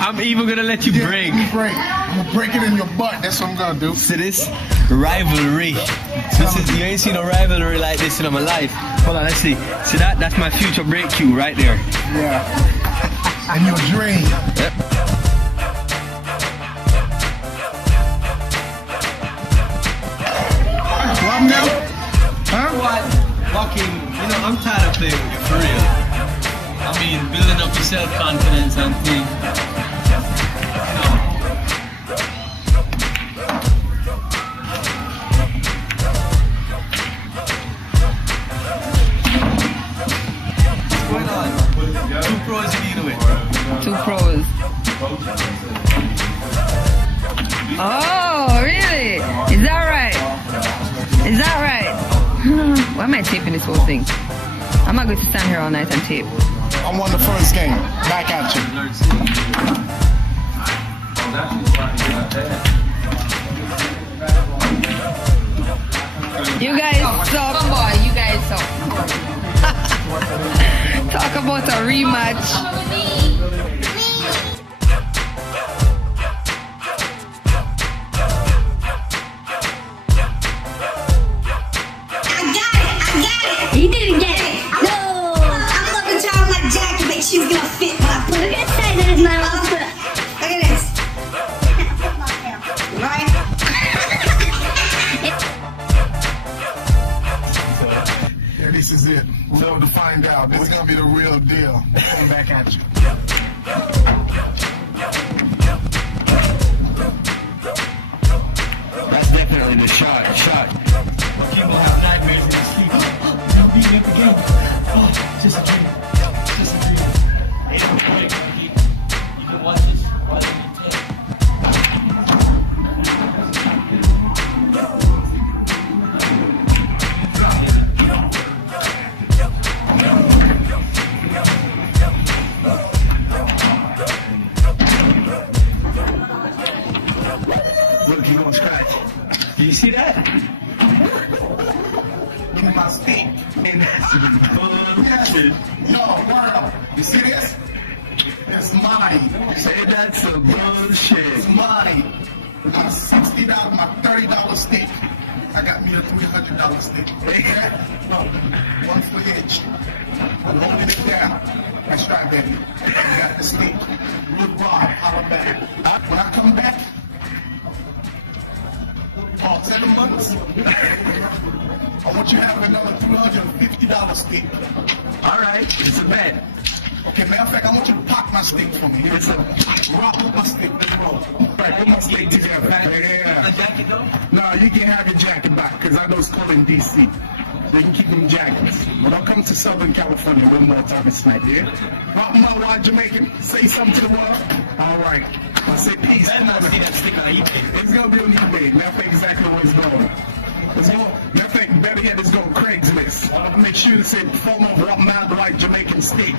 I'm even gonna let you break. Break. I'm gonna break it in your butt. That's what I'm gonna do. See this? Rivalry. You ain't seen no rivalry like this in my life. Hold on, let's see. See that's my future break cue right there. Yeah. And your dream. Yep. What now? Huh? What? Fucking, I'm tired of playing with you for real. I mean, building up your self-confidence and things. What's going on? 2 pros you deal with. 2 pros. Oh, really? Is that right? Is that right? Why am I taping this whole thing? I'm not going to stand here all night and tape. I won the first game. Back at you. You guys suck. Boy, you guys suck. Talk about a rematch. You didn't get it. No. I'm looking down my jacket, make sure it's gonna fit when I put it. Look at this side that is my mouth. Look at this. Right? Yeah, this is it. We're going to find out. This is gonna be the real deal. Come back at you. That's definitely the shot. Well, people have nightmares in their sleep. Don't beat me up again. Oh, just a dream. Just a dream. Hey, don't worry, you can watch this while you take. Look, you gonna scratch. Do you see that? Give me my stick. And that's bullshit. No, word up. You see this? It's mine. Say that's some bullshit. It's mine. My $60, my $30 stick. I got me a $300 stick. Yeah? No, one for each. I'm holding it down. That's right, baby. I got the stick. Look right, I'm back. When I come back, about 7 months, I want you to have another $350 stick. All right, it's a bet. Okay, matter of fact, I want you to pop my stick for me. Here's a rock with my stick. Let's roll. Right, put my stick together. Yeah. A jacket though? No, you can't have your jacket back, because I know it's cold in D.C. They can keep them jackets. But I'll come to Southern California one more time and snipe, yeah? Rock my white Jamaican. Say something to the world. All right. I say peace. Better not see that stick on eBay. It's going to be on eBay. Matter of fact, exactly where it's going. Let's go. Matter of fact, better yet, let's go Craigslist. Make sure you say, former Mad White Jamaican steak.